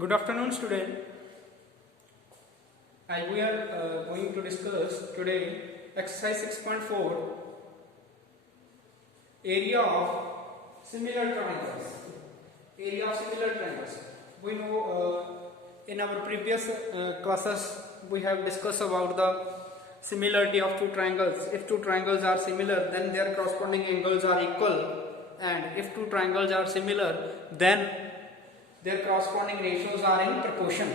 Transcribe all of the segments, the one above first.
Good afternoon, student. And we are going to discuss today exercise 6.4 area of similar triangles. Area of similar triangles. We know in our previous classes we have discussed about the similarity of two triangles. If two triangles are similar, then their corresponding angles are equal, and if two triangles are similar, then their corresponding ratios are in proportion.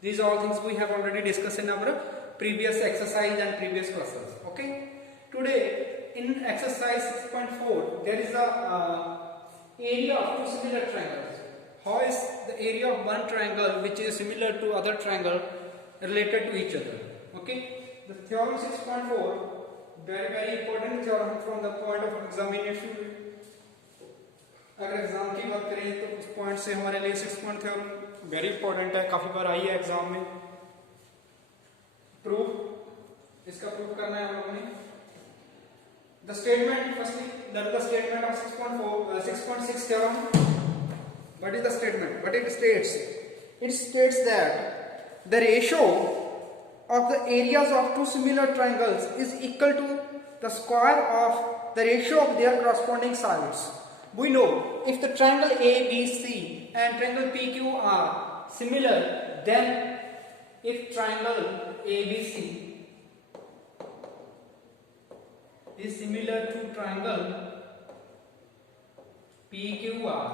These are all things we have already discussed in our previous exercise and previous classes. Okay. Today in exercise 6.4 there is a area of two similar triangles. How is the area of one triangle which is similar to other triangle related to each other? Okay. The theorem 6.4 very important theorem from the point of examination. अगर exam की बात करें तो उस point से हमारे लिए 6 point theorem very important है, काफी बार आई है एग्जाम में. प्रूफ इसका प्रूफ करना है हम लोगों ने. The statement firstly that the statement of 6.6 theorem. What is the statement? What it states? It states that the ratio of the areas of two similar triangles is equal to the square of the ratio of their corresponding sides. We know if the triangle ABC and triangle PQ are similar, then if triangle ABC is similar to triangle PQR,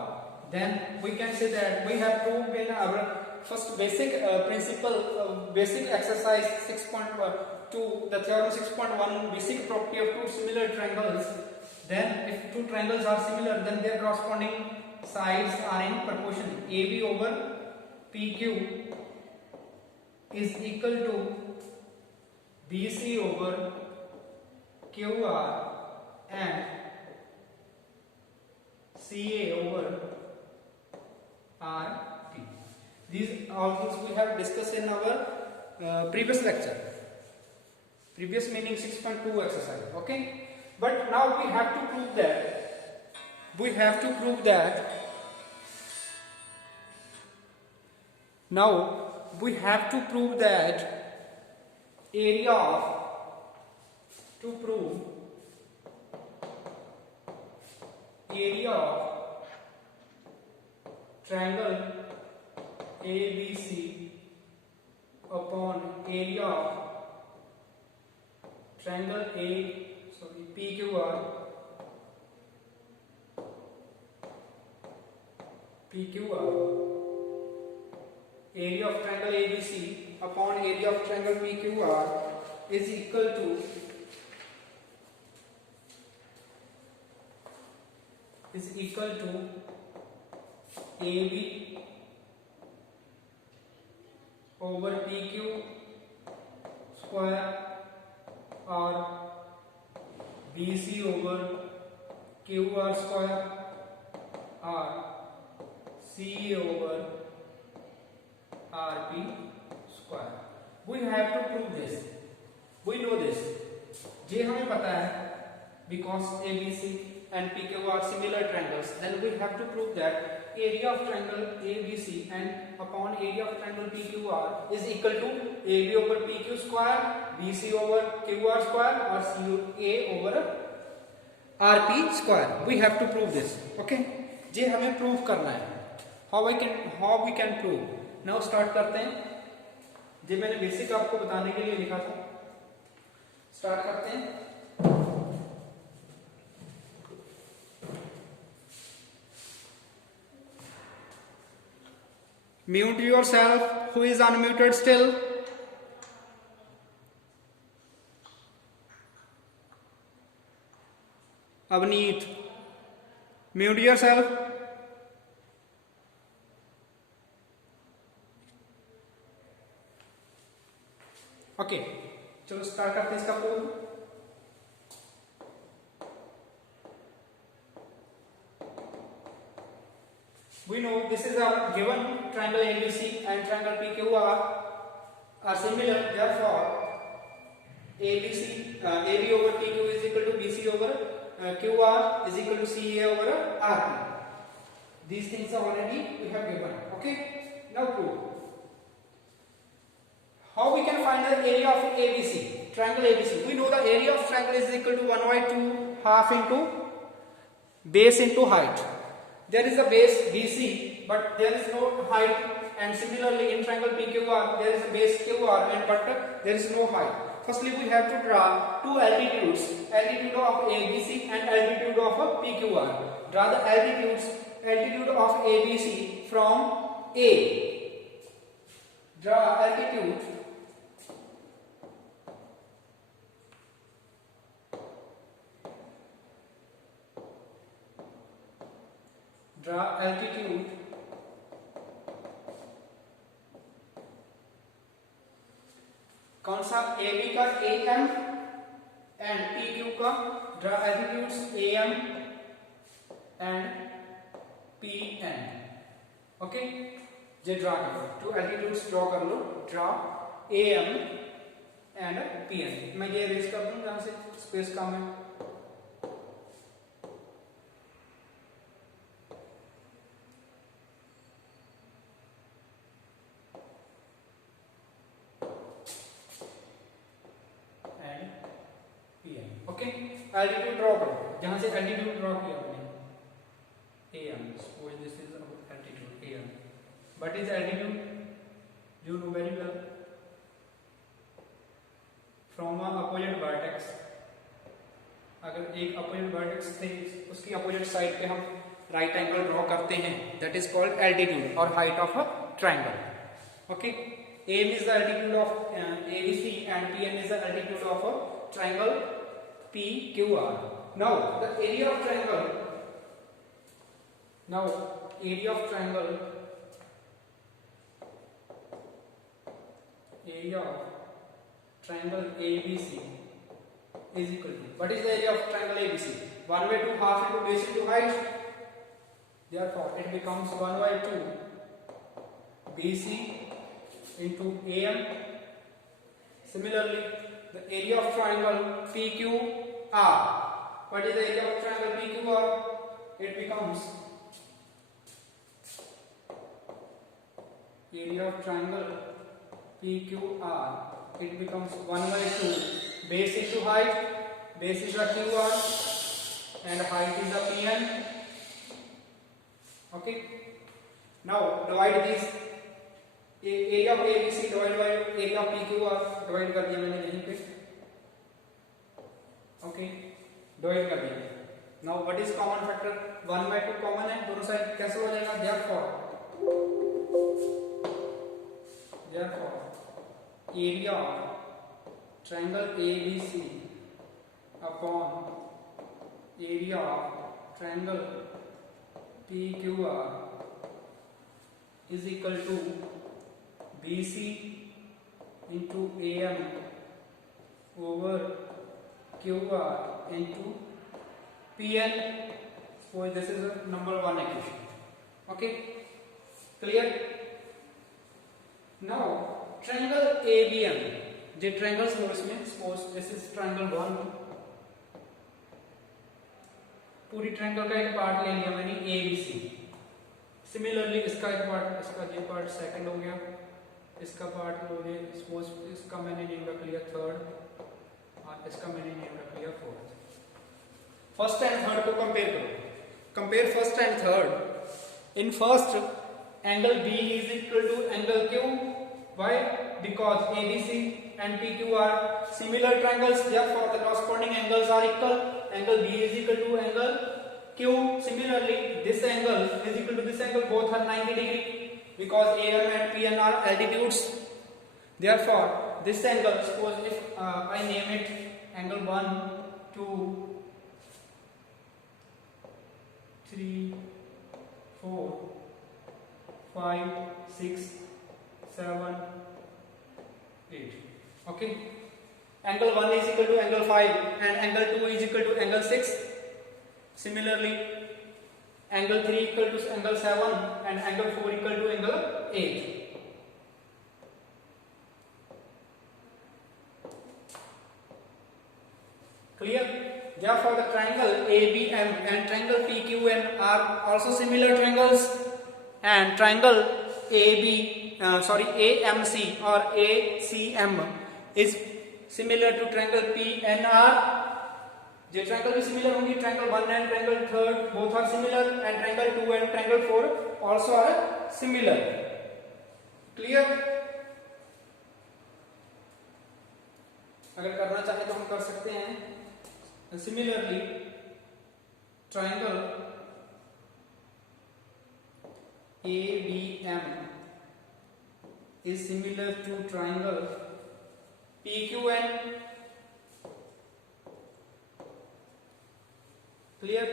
then we can say that we have proved in our first basic principle, basic exercise 6.2, the theorem 6.1, basic property of two similar triangles. Then if two triangles are similar, then their corresponding sides are in proportion. AB over PQ is equal to BC over QR and CA over RP. These all things we have discussed in our previous lecture. Previous meaning 6.2 exercise. Okay. But now we have to prove that. Now we have to prove that area of triangle ABC upon area of triangle PQR area of triangle ABC upon area of triangle PQR is equal to AB over PQ square or BC over QR square or CA over RP square. We have to prove this. We know this. ये हमें पता है. Because ABC and PQ are similar triangles, then we have to prove that area of triangle ABC and upon area of triangle PQR is equal to AB over PQ square, BC over QR square or CA over RP square. We have to prove this. Okay. ये हमें prove करना है. How we can prove? Now start करते हैं. ये मैंने basic आपको बताने के लिए लिखा था. Start करते हैं. Mute yourself. Who is unmuted still? Avneet. Mute yourself. Okay. चलो स्टार्ट करते हैं इसका proof. We know this is a given triangle ABC and triangle PQR are similar. Therefore, AB over PQ is equal to BC over QR is equal to CA over RP. These things are already we have given. Okay. Now prove. How we can find the area of ABC, triangle ABC? We know the area of triangle is equal to 1 by 2 half into base into height. There is a base BC, but there is no height, and similarly in triangle PQR there is a base QR, and but there is no height. Firstly, we have to draw two altitudes, altitude of ABC and altitude of PQR. Draw the altitudes, altitude of ABC from A. Draw altitude कौन सा AB का AM and PQ का draw altitudes AM and PN. Okay, J draw कर लो, to altitudes draw कर लो, draw AM and PN. मैं ये raise कर दूं जहां से स्पेस कम है. एल्टीट्यूड ड्रॉ करो, जहां से एल्टीट्यूड ड्रॉ किया आपने AM. Suppose this is altitude AM. What is altitude? You know very well. From a opposite vertex. अगर एक opposite vertex थे, उसकी opposite side पे हम right angle ड्रॉ करते हैं, that is called altitude or height of a triangle. Okay. AM is the altitude of ABC and PN is the altitude of a triangle PQR. Now the area of triangle. Now area of triangle. Area of triangle ABC is equal to. What is the area of triangle ABC? 1 by 2 half into base into height. Therefore, it becomes 1 by 2 BC into AM. Similarly, the area of triangle PQR. What is the area of triangle PQR? It becomes area of triangle PQR. It becomes 1 by 2 base into height. Base is a QR and height is a PN. Okay. Now divide this. Area of ABC divided by area of PQR. Divide कर दिया मैंने यहीं पे. Okay, divide कर दिया. Now what is common factor? 1 by 2 common है, दोनों side कैसे हो जाएगा? Therefore area of triangle ABC upon area of triangle PQR is equal to BC into AM over QR into PN. Suppose this is a number 1 equation. Okay, clear? Now triangle ABM, जो triangles है उसमें suppose this is triangle 1. पूरी triangle का एक part ले लिया मैंने ABC. Similarly इसका एक पार्ट, इसका ये पार्ट सेकंड हो गया, इसका पार्ट लो ले, suppose इसका मैंने नेम रख लिया थर्ड और इसका मैंने नेम रख लिया फोर्थ. फर्स्ट एंड थर्ड को कंपेयर करो. Compare first and third. In first angle B is equal to angle Q. Why? Because ABC and PQ are similar triangles, therefore the corresponding angles are equal. Angle B is equal to angle Q. Similarly, this angle is equal to this angle, both are 90 degree because AM and PN are altitudes. Therefore, this angle, suppose if I name it angle 1, 2, 3, 4, 5, 6, 7, 8. Okay. Angle 1 is equal to angle 5 and angle 2 is equal to angle 6. Similarly, angle 3 equal to angle 7 and angle 4 equal to angle 8. Clear? Therefore, the triangle ABM and triangle PQN are also similar triangles, and triangle AMC or ACM is similar to triangle PNR. जो triangle भी similar होंगी, triangle 1 and triangle 3 both are similar, and triangle 2 and triangle 4 also are similar. Clear? अगर करना चाहे तो हम कर सकते हैं. Similarly, triangle ABM is similar to triangle PQN. Clear?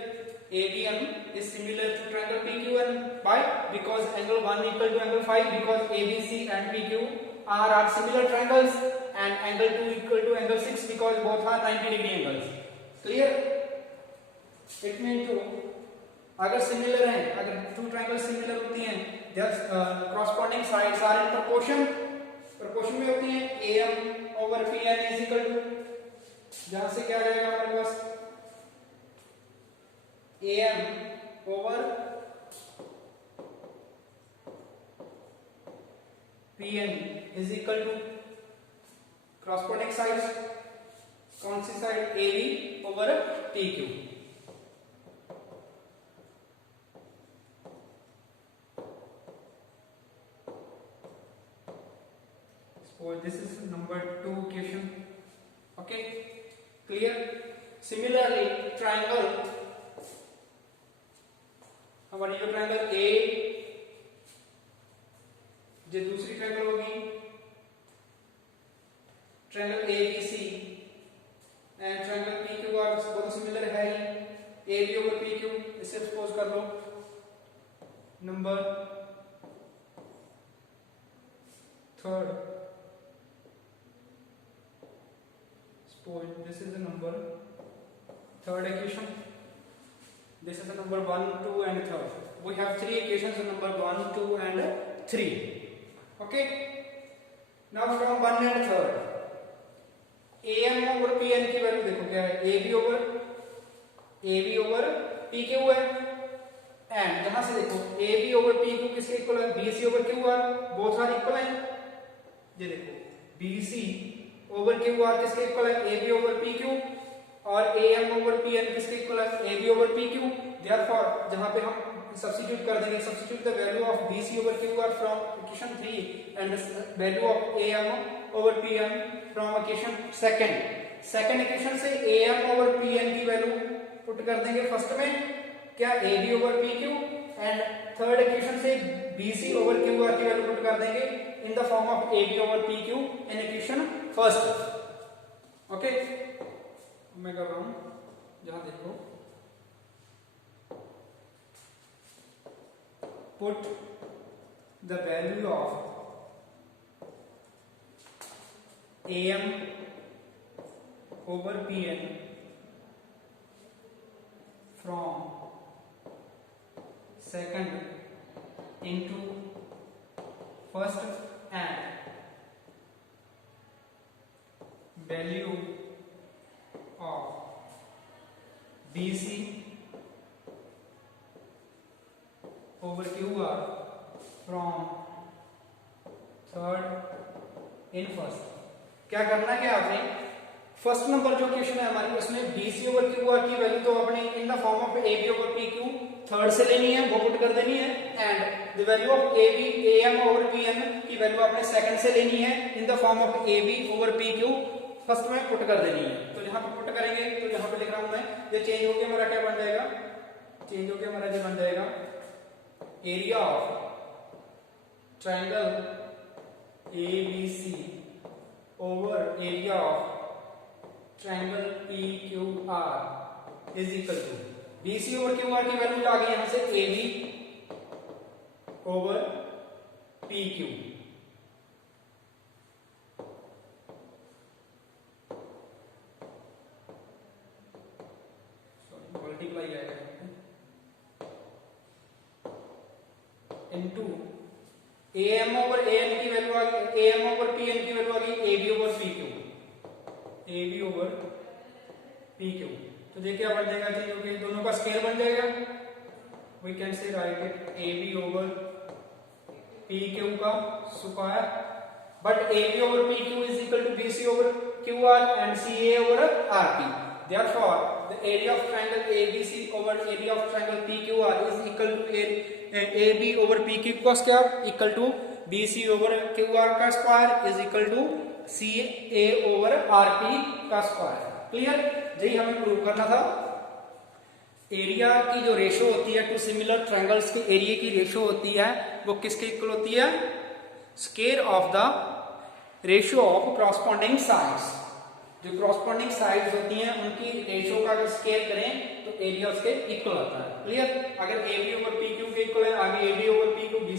ABM is similar to triangle PQN. Why? Because angle 1 equal to angle 5, because ABC and PQR are similar triangles, and angle 2 equal to angle 6 because both are 90 degree angles. Clear? It means to अगर similar हैं, अगर to triangle similar होती हैं, their corresponding sides are in proportion में होती हैं. AM over PN is equal to, जहां से क्या आ जाएगा हमारे पास, AM over PN is equal to corresponding sides. कौन सी side? AB over PQ. So this is number 2 equation. Okay, clear? Similarly, triangle, हमारी जो ट्रायंगल A जो दूसरी ट्रायंगल होगी, triangle ABC and triangle PQR बहुत सिमिलर है ही. AB over PQ, इसे suppose कर लो number 3rd. This is the number 3rd equation. This is the number 1, 2 and 3rd. We have 3 equations, number 1, 2 and 3. Okay. Now from 1 and 3rd, AM over PN की value देखो क्या है, AB over PQ है, and जहां से देखो AB over PQ किसके equal है, BC over QR, both are equal है. ये देखो BC over QR किसके इक्वल है, AB over PQ, और AM over PN किसके इक्वल है, AB over PQ. Therefore जहां पे हम सब्स्टिट्यूट कर देंगे, substitute the value of BC over QR from equation 3 and value of AM over PN from equation second equation से AM over PN की value put कर देंगे फर्स्ट में, क्या, AB over PQ, and third equation से BC over QR की value put कर देंगे in the form of AB over PQ in equation first. Okay, मैं कर रहा हूं, जहां देखो put the value of AM over PN from second into first and value of BC over QR from third in first. क्या करना है आपने, फर्स्ट नंबर जो क्वेश्चन है हमारी, उसमें BC over QR की वैल्यू तो अपने in the form of AB over PQ third से लेनी है, वो पुट कर देनी है, and the value of AM over PN की वैल्यू आपने सेकंड से लेनी है in the form of AB over PQ first में पुट कर देनी है. तो यहाँ पे पुट करेंगे, तो यहाँ पे लिख रहा हूं मैं, ये चेंज होके हमारा क्या बन जाएगा, चेंज होके हमारा जो बन जाएगा area of triangle ABC over area of triangle PQR is equal to BC over QR की वैल्यू आ गई यहां से AB over PQ. मल्टीप्लाई आएगा इनटू AM over AN की वैल्यू आ गई, AM over PN की वैल्यू आ गई AB over PQ, AB over PQ. तो देखिए क्या बन जाएगा, चलिए ओके, दोनों का स्केयर बन जाएगा. We can say write it AB over P Q का square, but A B over P Q is equal to B C over Q R and C A over R P. Therefore, the area of triangle ABC over area of triangle PQR is equal to AB over PQ का square equal to BC over QR का square is equal to CA over RP का square. Clear? यही हमें prove करना था. Area की जो ratio होती है टू सिमिलर ट्रायंगल्स के एरिया की रेशो होती है वो किसके इक्वल होती है? Square of the ratio of corresponding sides. जो कॉरस्पॉन्डिंग साइड्स होती हैं उनकी रेशो का अगर स्केल करें तो एरिया उसके इक्वल आता है. क्लियर? अगर A B over P Q के इक्वल है, आगे A B over P Q B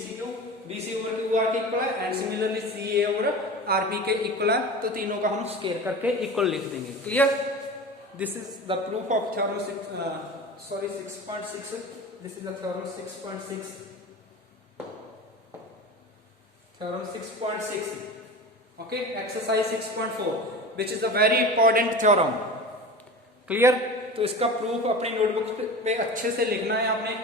C over Q R के इक्वल है and similarly C A over R P के इक्वल है, तो तीनों का हम स्केल करके इक्वल लिख देंगे. Clear? This is the proof of theorem 6.6. This is the theorem 6.6. Theorem 6.6. Okay, exercise 6.4 which is a very important theorem. Clear? तो इसका प्रूफ अपनी नोटबुक पे अच्छे से लिखना है आपने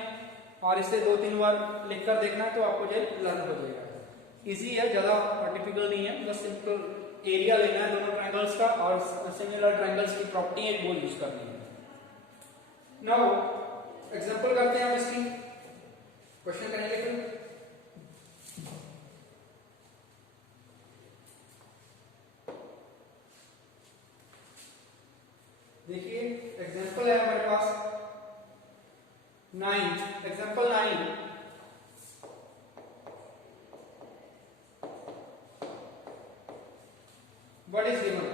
और इसे 2-3 बार लिखकर देखना है तो आपको ये लर्न हो जाएगा. इजी है, ज्यादा डिफिकल्ट नहीं है, बस सिंपल एरिया लेना है दोनों ट्रायंगल्स का और सिमिलर ट्रायंगल्स की प्रॉपर्टी है वो यूज करनी है. नाउ एग्जांपल करते हैं हम इसकी. क्वेश्चन करेंगे फिर. देखिए एग्जांपल है हमारे पास 9. Example 9. What is given?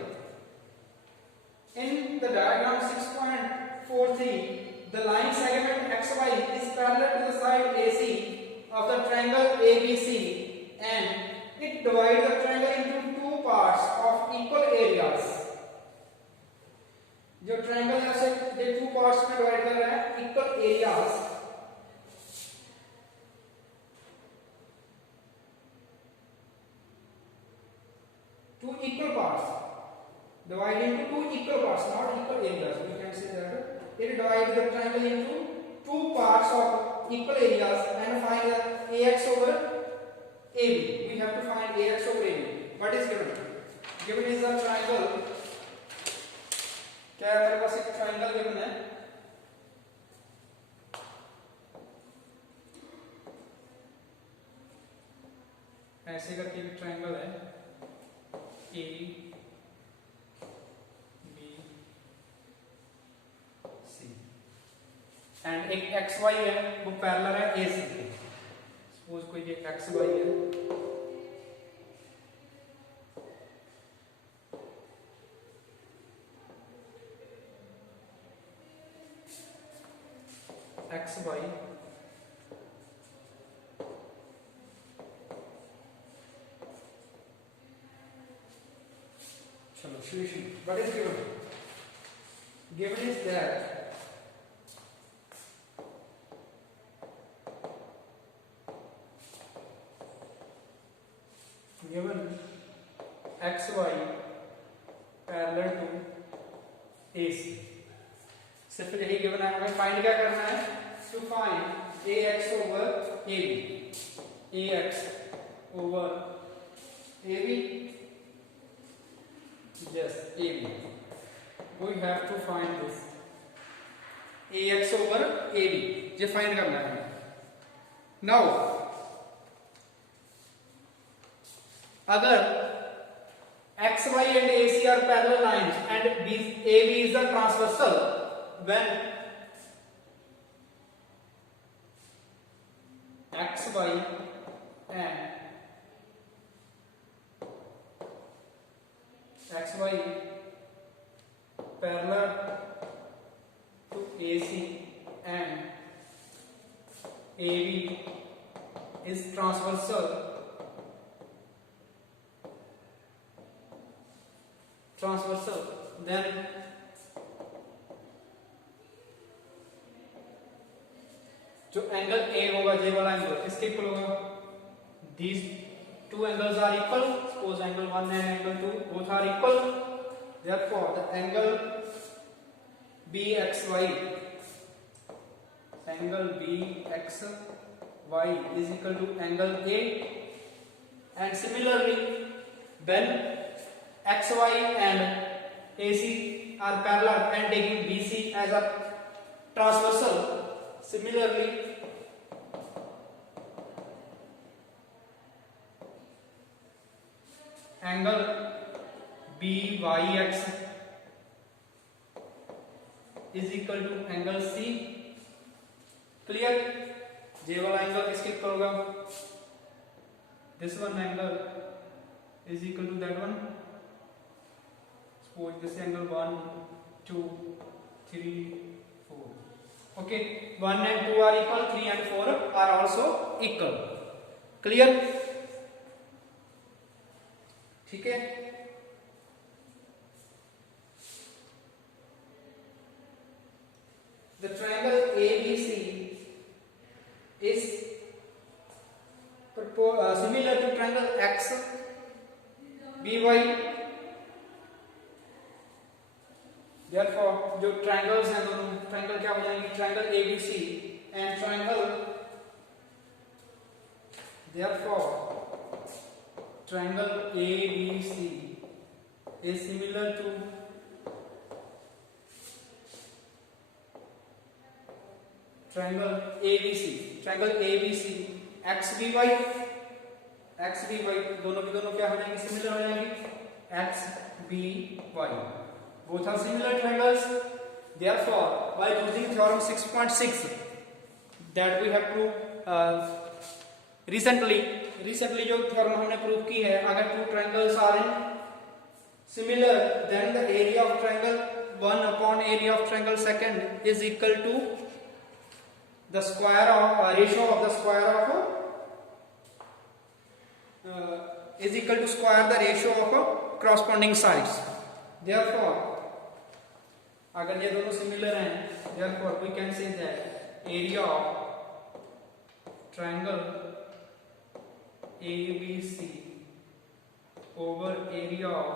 In the diagram 6.43, the line segment XY is parallel to the side AC of the triangle ABC and it divides the triangle into two parts of equal areas. जो triangle है उसे ये two parts में divide कर रहा है equal areas. Two equal parts divide into two equal parts, not equal areas. We can say that it divide the triangle into two parts of equal areas and find the AX over AB. We have to find AX over AB. What is given? Given is a triangle. क्या है? मेरे पास एक triangle given है. ऐसे करके एक triangle है A B C and एक एक्स वाई है वो पैरेलल है ए सी के. सपोज कोई ये एक्स वाई है, एक्स वाई चलो solution. What is given? Given is that given XY parallel to AC. सिर्फ यही गिवन है. हमें फाइंड क्या करना है? To find AX over AB. AX over AB. Yes, AB. We have to find this. AX over AB. ये find करना है. Now, अगर XY and AC are parallel lines and AB is a transversal, when XY and XY parallel to AC and AB is transversal, then जो angle A होगा, ये वाला angle किसके equal होगा? These two angles are equal. Suppose angle 1 and angle 2 both are equal. Therefore the angle BXY is equal to angle A And similarly, when XY and AC are parallel and taking BC as a transversal, similarly angle BYX is equal to angle C. Clear? J वाला angle किसके equal होगा? This one angle is equal to that one. Suppose this angle 1, 2, 3, 4. Okay, 1 and 2 are equal, 3 and 4 are also equal. Clear? ठीक है? The triangle ABC is similar to triangle XBY. Therefore, जो triangles हैं दोनों triangle क्या हो जाएंगे? Triangle ABC and triangle. Therefore, triangle ABC is similar to triangle ABC. Triangle ABC XBY दोनों की दोनों क्या हो जाएंगे? सिमिलर हो जाएंगे. XBY both are similar triangles. Therefore, by using theorem 6.6 that we have proved recently जो theorem हमने प्रूव की है, अगर two triangles are in similar, then the area of triangle 1 upon area of triangle second is equal to the square of ratio of the square of is equal to square the ratio of corresponding sides. Therefore, अगर ये दोनों similar हैं, therefore we can say that area of triangle ABC over area of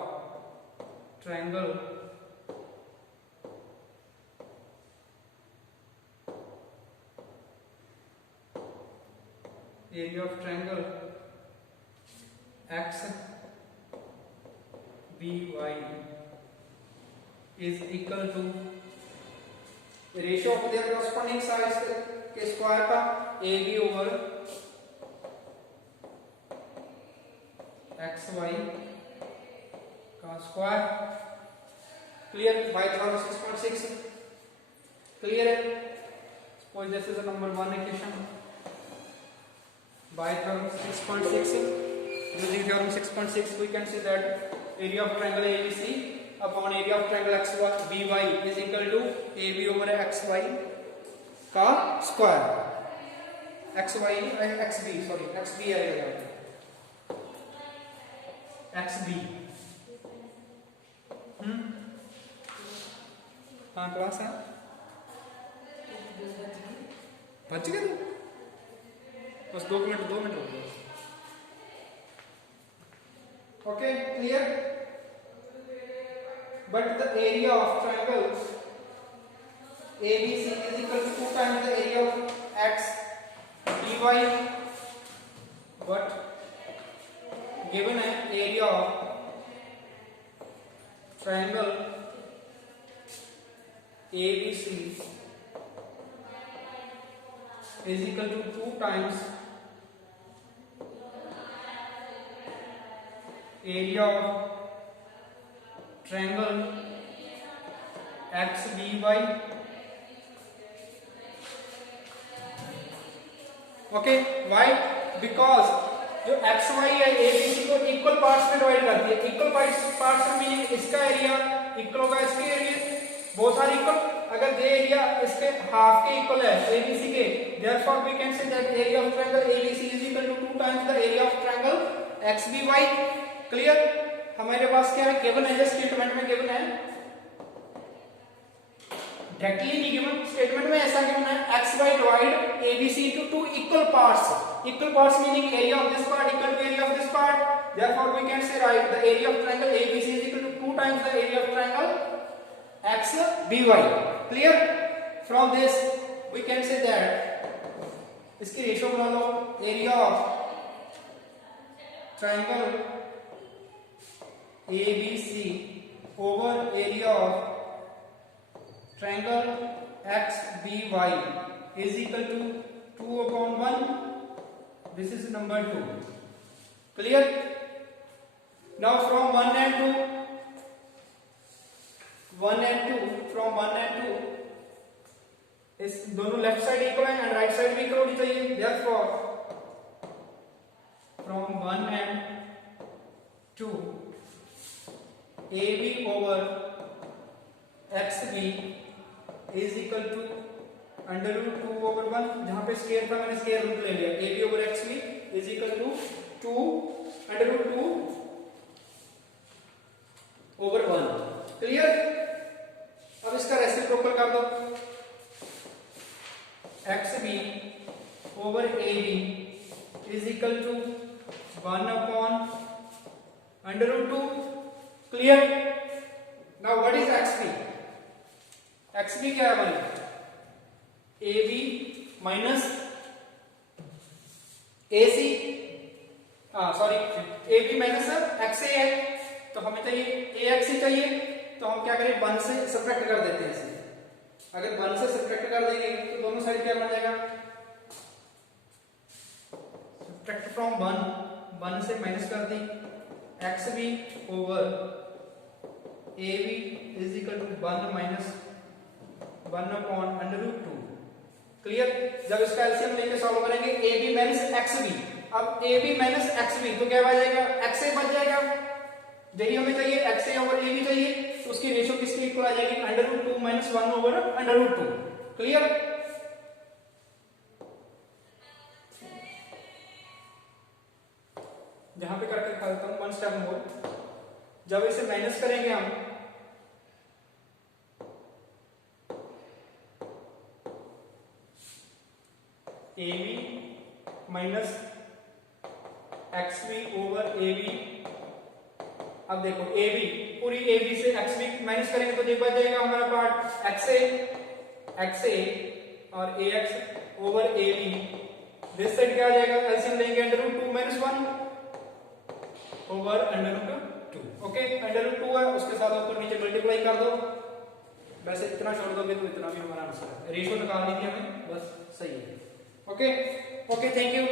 triangle XBY is equal to ratio of their corresponding sides के square का AB over XY का square. Clear? By theorem 6.6 clear है? Suppose this is a number 1 equation. By theorem 6.6, using theorem 6.6, we can say that area of triangle ABC upon area of triangle XBY is equal to AB over XY का square. XB आएगा. XB. हाँ class है. बच गए तो बस 2 minute हो गए. Okay, clear? But the area of triangle ABC is equal to 2 times the area of XBY. But given an area of triangle ABC is equal to 2 times area of triangle XBY. Okay, why? Because जो XY है ABC को equal parts में divide करती है. Equal parts में meaning इसका area equal होगा इसके एरिया. Both are equal. अगर ये एरिया इसके हाफ के इक्वल है ABC के, therefore we can say that area of triangle ABC is equal to 2 times the area of triangle XBY. Clear? हमारे पास क्या है? गिवन है. स्टेटमेंट में गिवन है, डायरेक्टली नहीं गिवन. स्टेटमेंट में ऐसा गिवन है XY divide ABC into 2 equal parts. Equal parts meaning area of this part equal to area of this part. Therefore we can say right the area of triangle ABC is equal to 2 times the area of triangle XBY. Clear? From this we can say that इसकी ratio बना लो. Area of triangle ABC over area of triangle XBY is equal to 2/1. This is number 2. Clear? Now from 1 and 2, from 1 and 2 इस दोनों left side equal है and right side भी equal होनी चाहिए. Therefore from 1 and 2 AB over XB is equal to under root 2/1. जहां पे square था मैंने स्क्वायर रूट ले लिया. AB over XB is equal to 2 under root 2/1. Clear? अब इसका रेसिप्रोकल कर दो. XB over AB is equal to 1/√2. Clear? Now what is XB? XB क्या है भाई? AB minus AC, sorry AB minus XA है, तो हमें चाहिए AXA चाहिए. तो हम क्या करें, 1 से सब्ट्रैक्ट कर देते हैं इसे. अगर 1 से सब्ट्रैक्ट कर देंगे तो दोनों साइड क्या बन जाएगा, सब्ट्रैक्ट फ्रॉम 1 से माइनस कर दी. XB over AB is equal to 1 minus 1/√2. Clear? जब इसका एलसीएम लेके सॉल्व करेंगे AB माइनस XB. अब AB माइनस XB तो क्या बच जाएगा, XA बच जाएगा. यही हमें चाहिए, XA over AB चाहिए. तो उसकी रेशियो किसके इक्वल आ जाएगी, √2 minus 1/√2. क्लियर? जहां पे करके खाता हूं 1 स्टेप मोर. जब इसे माइनस करेंगे हम AB minus XB over AB. अब देखो AB पूरी AB से XB माइनस करेंगे तो बच जाएगा हमारा पार्ट XA और AX over AB. This side क्या आ जाएगा, एलसीएम लेंगे √2 minus 1 over √2. ओके, √2 है, उसके साथ ऊपर नीचे मल्टीप्लाई कर दो. वैसे इतना छोड़ दोगे तो इतना भी हमारा आंसर है. रेशियो निकालनी थी हमें, बस सही है. Okay, thank you.